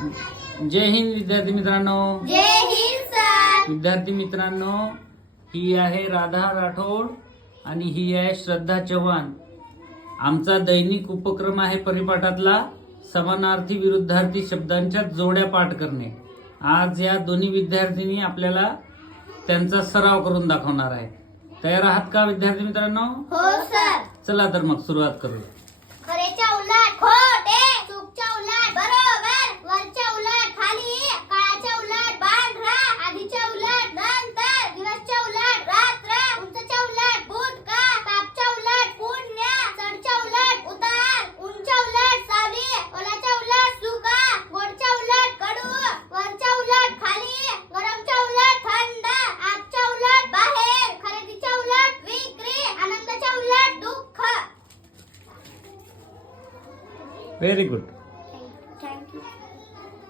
जय हिंद विद्यार्थी मित्रांनो. जय हिंद सर. विद्यार्थी मित्रांनो, ही आहे राधा राठोड आणि ही आहे श्रद्धा चव्हाण. आमचा दैनिक उपक्रम आहे परिपाठातला समानार्थी विरुद्धार्थी शब्दांच्या जोड्या पाठ करणे. आज या दोन्ही विद्यार्थिनी आपल्याला त्यांचा सराव करून दाखवणार आहे. तयार आहात का विद्यार्थी मित्रांनो? हो सर. चला तर मग सुरुवात करूया. खरेच्या उलट खोटे, चूकच्या उलट बरोबर, वरच्या उलट खाली, काळाच्या उलट पांढरा, आधीच्या उलट नंतर, दिवसच्या उलट रात्र, उंचच्या उलट बुटका, तापच्या उलट पुण्य, चढच्या उलट उतार, उंचच्या उलट सावली, ओलाच्या उलट सुका, गोडच्या उलट कडू, वरच्या उलट खाली, गरमच्या उलट थंड, आतच्या उलट बाहेर, खरेदीच्या उलट विक्री, आनंदाच्या उलट दुःख. Very good. थँक्यू.